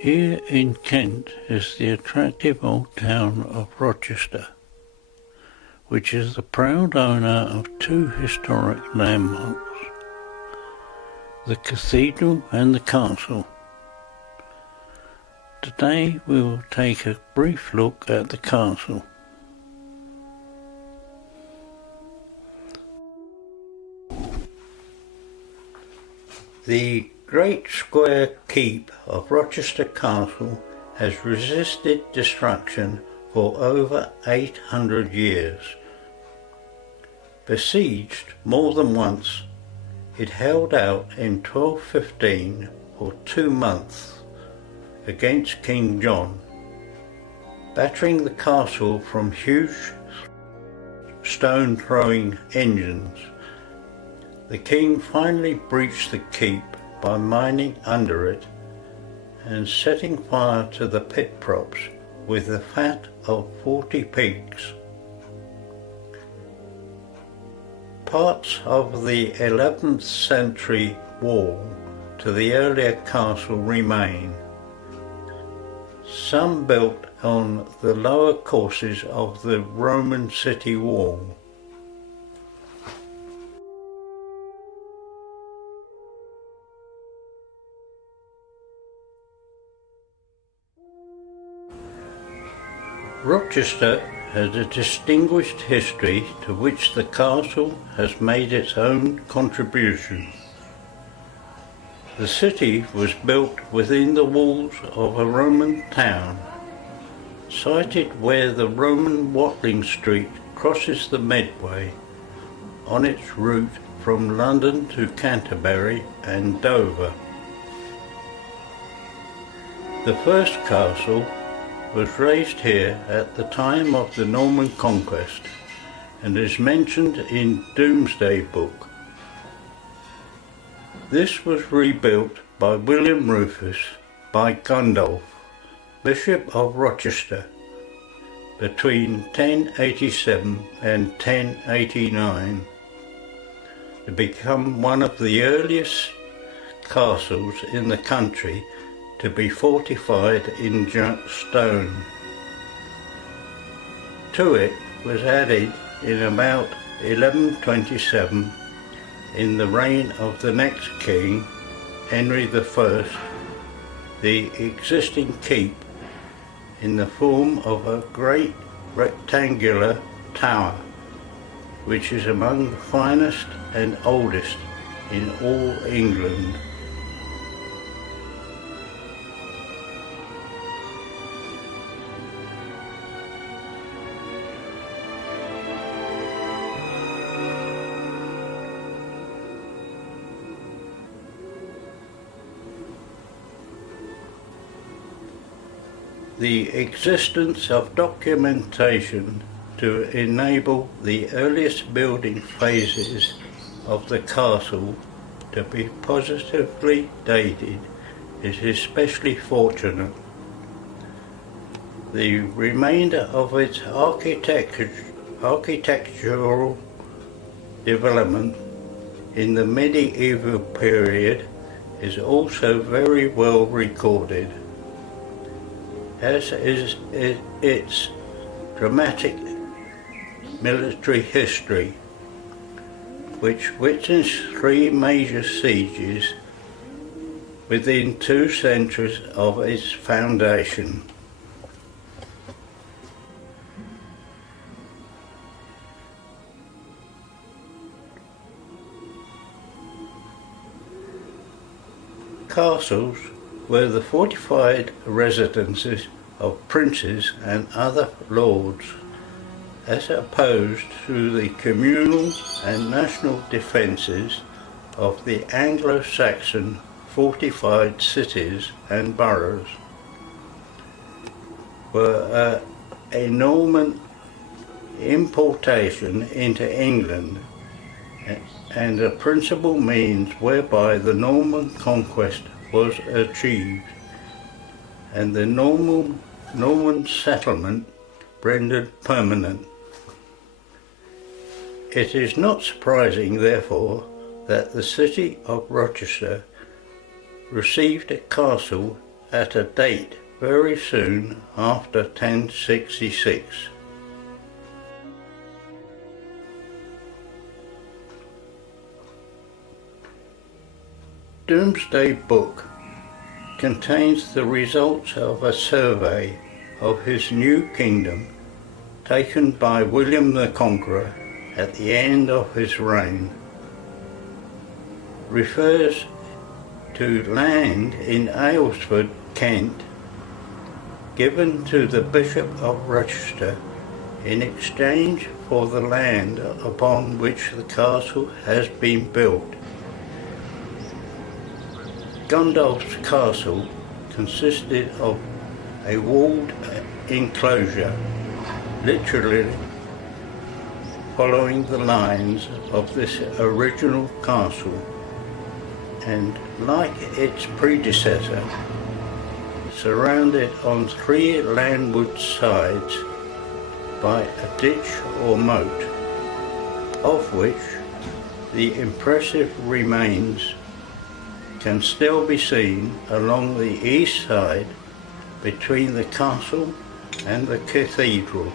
Here in Kent is the attractive old town of Rochester, which is the proud owner of two historic landmarks, the cathedral and the castle. Today we will take a brief look at the castle. The great square keep of Rochester Castle has resisted destruction for over 800 years. Besieged more than once, it held out in 1215 for 2 months against King John, battering the castle from huge stone-throwing engines. The king finally breached the keep by mining under it and setting fire to the pit props with the fat of 40 pigs. Parts of the 11th century wall to the earlier castle remain, some built on the lower courses of the Roman city wall. Rochester has a distinguished history to which the castle has made its own contribution. The city was built within the walls of a Roman town, sited where the Roman Watling Street crosses the Medway on its route from London to Canterbury and Dover. The first castle was raised here at the time of the Norman Conquest and is mentioned in Domesday Book. This was rebuilt by William Rufus by Gundulph, Bishop of Rochester, between 1087 and 1089, to become one of the earliest castles in the country to be fortified in stone. To it was added in about 1127, in the reign of the next king, Henry I, the existing keep in the form of a great rectangular tower, which is among the finest and oldest in all England. The existence of documentation to enable the earliest building phases of the castle to be positively dated is especially fortunate. The remainder of its architectural development in the medieval period is also very well recorded, as is its dramatic military history, which witnessed 3 major sieges within 2 centuries of its foundation. Castles were the fortified residences of princes and other lords, as opposed to the communal and national defences of the Anglo-Saxon fortified cities and boroughs, were a Norman importation into England and a principal means whereby the Norman conquest was achieved, and the Norman settlement rendered permanent. It is not surprising, therefore, that the city of Rochester received a castle at a date very soon after 1066. Domesday Book contains the results of a survey of his new kingdom taken by William the Conqueror at the end of his reign. Refers to land in Aylesford, Kent, given to the Bishop of Rochester in exchange for the land upon which the castle has been built. Gundulph's castle consisted of a walled enclosure, literally following the lines of this original castle, and like its predecessor, surrounded on 3 landward sides by a ditch or moat, of which the impressive remains can still be seen along the east side between the castle and the cathedral.